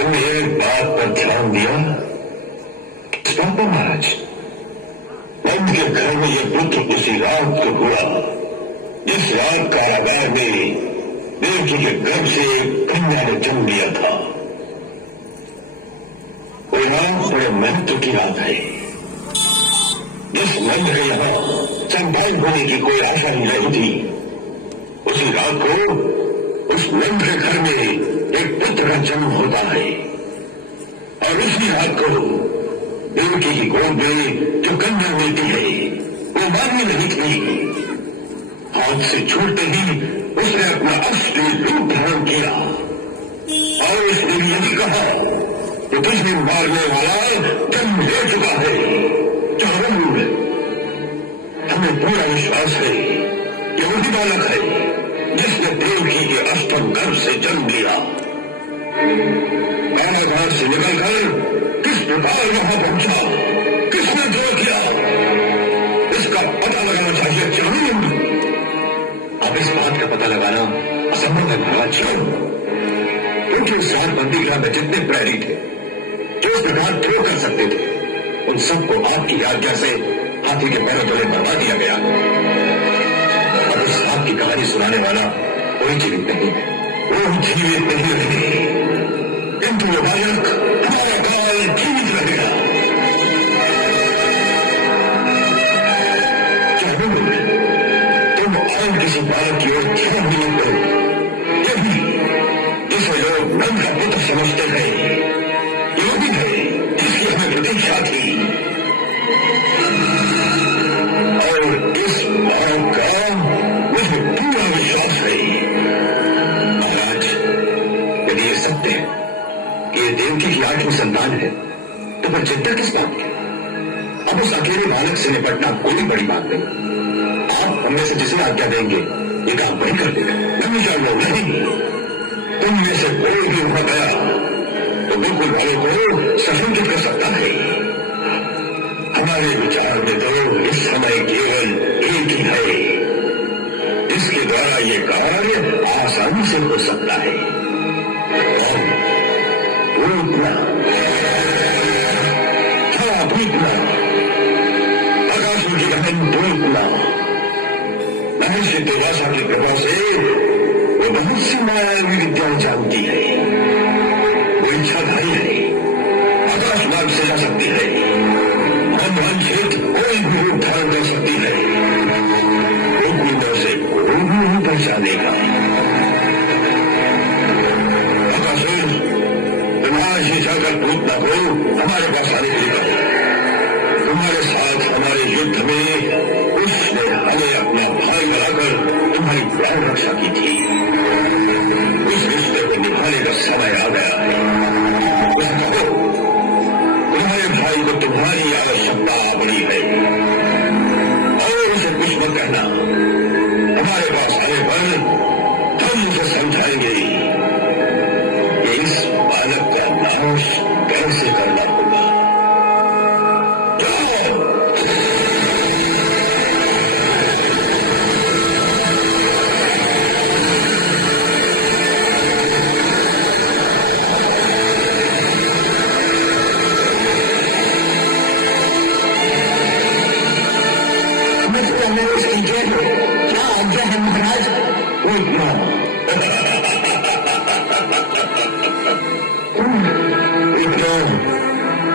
तुमने एक बात पर ध्यान दिया? पापा महाराज, नंद के घर में यह पुत्र उसी रात को हुआ जिस रात कारागार में देवकी के गर्भ से कन्या ने जन्म लिया था। कोई रात बड़े महत्व की रात है। जिस नंद के यहां संतान होने की कोई आशा नहीं रही थी, उसी रात को उस नंद के घर में एक पुत्र का जन्म होता है। और उसी रात को देवकी की गोद में जो कन्या मिलती है वो मांगी नहीं थी। हाथ से छूटते ही उसने अपना असली रूप धारण किया और उसने यही कहा कि तुझे मारने वाला जन्म ले चुका है। जरूर हमें पूरा विश्वास है कि वही बालक है जिसने देवकी के अष्टम गर्भ से जन्म लिया। कारागार से निकलकर किस प्रकार यहां पहुंचा, किसने द्रोह किया, इसका पता लगाना चाहिए। जरूर अब इस बात का पता लगाना असंभव है महाराज, क्योंकि उस बंदी गृह में जितने प्रहरी थे जो इस प्रकार द्रोह कर सकते थे, उन सबको आपकी आज्ञा से हाथी के पैरों तले मरवा दिया गया। अब इस रात की कहानी सुनाने वाला कोई जीवित नहीं है। वो जीवित नहीं रहे, किंतु वो बालक हमारा काल जीवित रहेगा। जरूर तुम और किसी बालक की ओर ध्यान नहीं करो, यही जिसे लोग नंद का पुत्र समझते हैं, ये भी है जिसकी हमें प्रतीक्षा थी। और इस बात का मुझे पूरा विश्वास है। महाराज, यदि ये सत्य है कि ये देवकी की 8वीं संतान है, तो फिर चिंता किस बात की? अब उस अकेले बालक से निपटना कोई बड़ी बात नहीं। आप हमें से जिसे आज्ञा देंगे ये काम वही कर देगा। नहीं जानो, नहीं, तुम में से कोई भी उठा गया तो बिल्कुल वाले को सशंकित कर सकता है। हमारे विचार में तो इस समय केवल एक ही है जिसके द्वारा ये कार्य आसानी से हो सकता है। पूतना, क्या पूतना? आकाशों की बहन पूतना महर्षि दुर्वासा की कृपा से वो बहुत सी मायावी विद्याएं जानती है। वो इच्छाधारी है, आकाश मार्ग से जा सकती है, अनवांछित कोई भी रूप धारण कर सकती है। से कोई भी नहीं पहचानेगा। आकाशुर, तुम्हारे जाकर पूतना को हमारे पास आने के लिए कहे। तुम्हारे साथ हमारे युद्ध में उसने हमें अपना भाई बनाकर तुम्हारी प्राण रक्षा की थी। उस रिश्ते को निभाने का समय आ गया है। उसे कहो, तुम्हारे भाई को तुम्हारी आवश्यकता बड़ी है और उसे कुछ मत कहना। हमारे पास आने पर हम उसे समझाएंगे कि इस बालक का नाश कैसे करना होगा।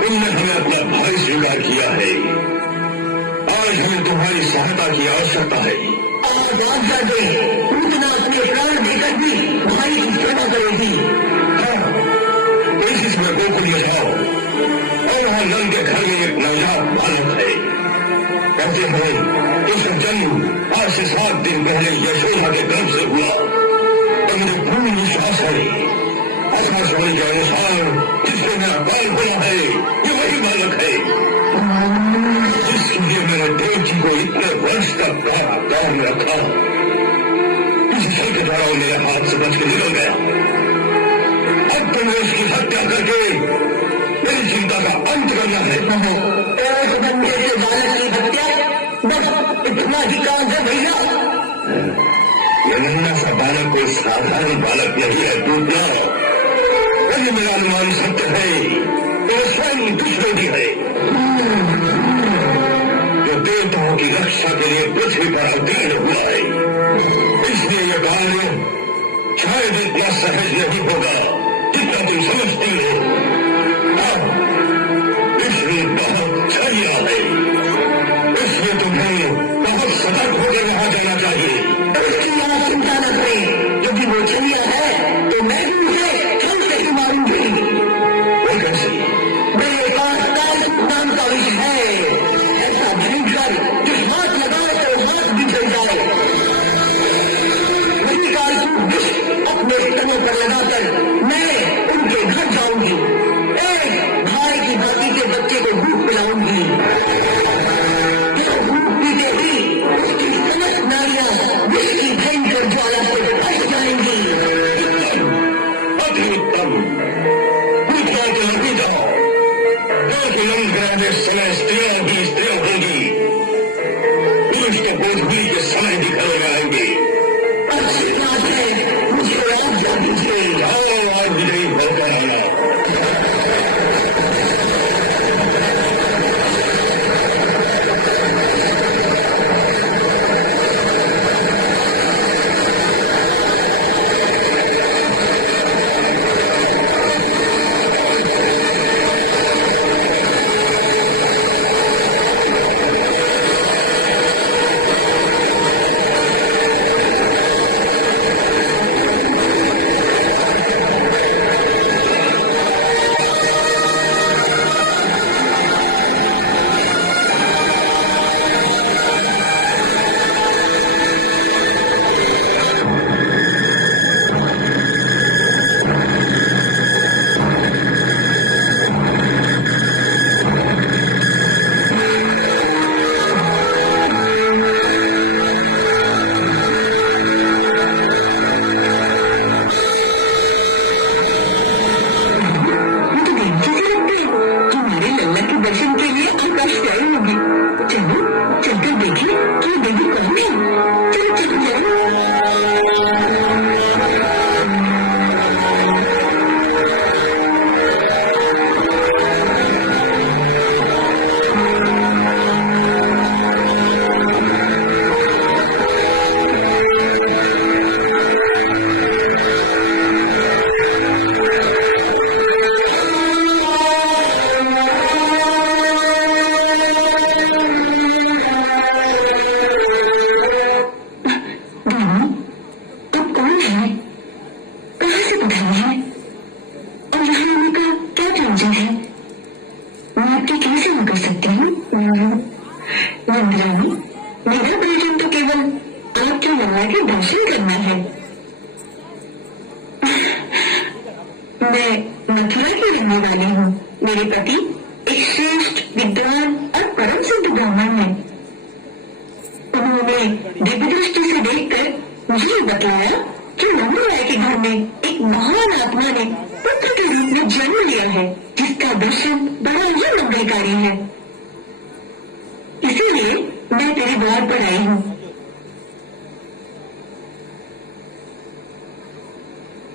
तुमने हमें अपना भाई स्वीकार किया है। आज हमें तुम्हारी सहायता की आवश्यकता है। आज आज्ञा दे, पूतना अपने प्राण देकर भी भाई की सेवा करेगी। हाँ, इसमें गोकुल ले जाओ और वहां नंद के घर में एक नवजात बालक है। कहते हैं उसका जन्म आज से 7 दिन पहले यशोदा के गर्भ से हुआ। तो मुझे पूर्ण विश्वास है आकाशवाणी के अनुसार जिसको मेरा बाल बना है ये वही बालक है जिसके लिए मेरे देव जी को इतने वर्ष तक कारागार में रखा। किसी के द्वारा वो मेरे हाथ से बच के निकल गया। अब तुम्हें उसकी हत्या करके मेरी चिंता का अंत करना है। एक बंदे से बालक की हत्या, बस इतना ही काम है भैया। ये नन्हा सा बालक कोई साधारण बालक नहीं है। पूतना, मेरा वर्तमान सत्य है, तो स्वयं दुष्ट भी है, जो देवताओं की रक्षा के लिए पृथ्वी पर अवतीर्ण हुआ है। इसलिए यह कार्य शायद इतना सहज नहीं होगा जितना तुम समझती हो। इसमें बहुत छलिया है, इसलिए तुम्हें बहुत सतर्क होकर वहां जाना चाहिए। इसकी यहाँ चिंता न करें, यदि वो छलिया है तो मैं भी उसे छल से ही मारूंगी। वो कैसे? मेरे पास नाम का विष है, ऐसा भयंकर जिस हाथ लगाए तो हाथ भी जल जाए। वही कालसूत्र विष अपने तनों पर लगाकर मैं उनके घर जाऊंगी, एक भाई की भांति के बच्चे को दूध पिलाऊंगी। जो दूध पीते ही उसकी समस्त नारियां विष की भयंकर ज्वाला से बच जाएंगी। अति उत्तम, दूध के लगी जाओ, क्योंकि नमस्कार समय स्त्रियों की स्त्रियों होगी, पुरुष तो भोजपुरी के समय भी खड़े आएंगे। अच्छी बात है, मुझे आज्ञा दीजिए। जाओ, आज विजयी होकर आना।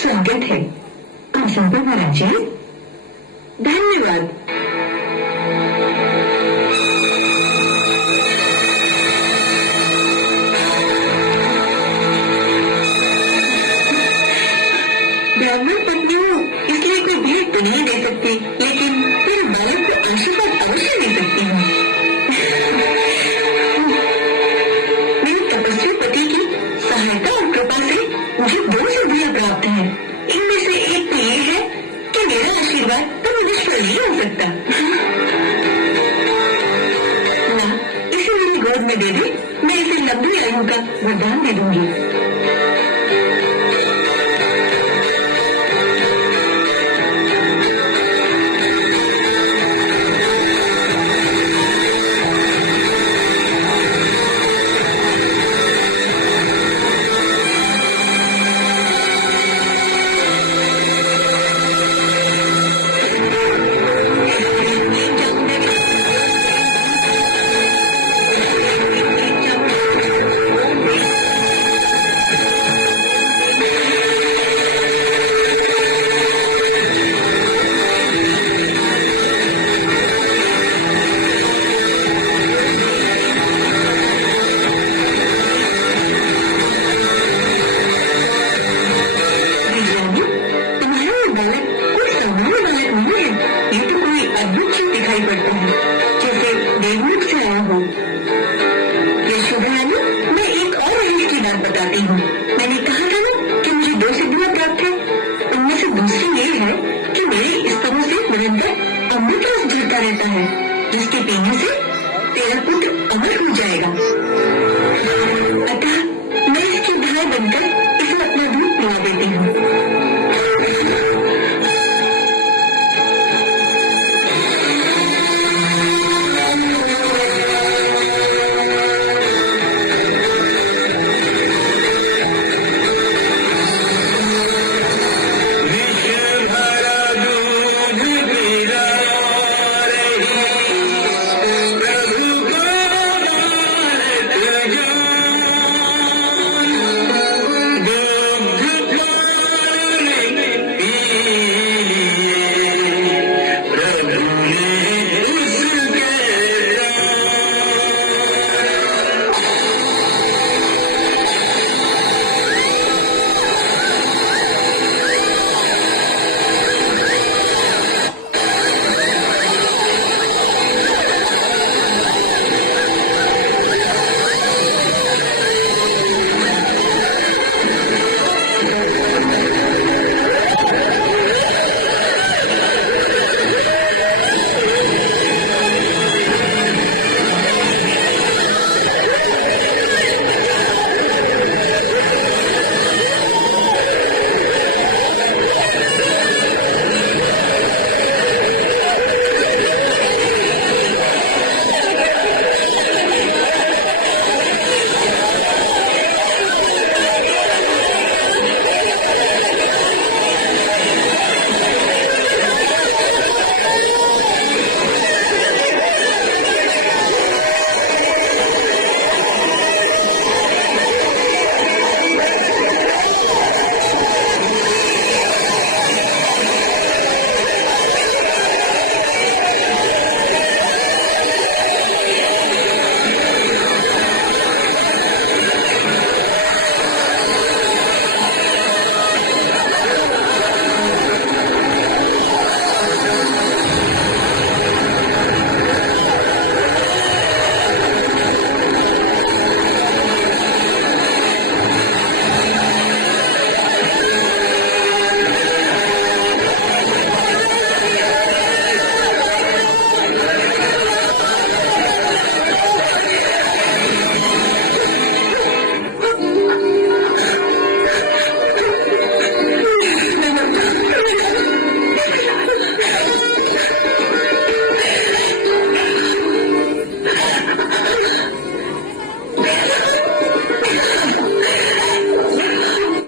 स्वागत है आप सबका महाराज। धन्यवाद। ब्राह्मण पत्नियों इसलिए कोई भेंट तो नहीं दे सकती, लेकिन मेरे बालक को आशीर्वाद अवश्य दे सकती हूँ। मेरे तपस्वी पति की सहायता और कृपा से मुझे दो सिद्धियां प्राप्त हैं। इनमें से एक तो ये है कि मेरा आशीर्वाद कभी निष्फल नहीं हो सकता। ना इसे मेरी गोद में दे दे, मैं इसे लंबी आयु का वरदान दे दूंगी। निरंतर अमृत रस झरता रहता है, जिसके पीने से तेरा पुत्र अमर हो जाएगा। अतः मैं इसके भाई बनकर इसे अपना दूध पिला देती हूँ।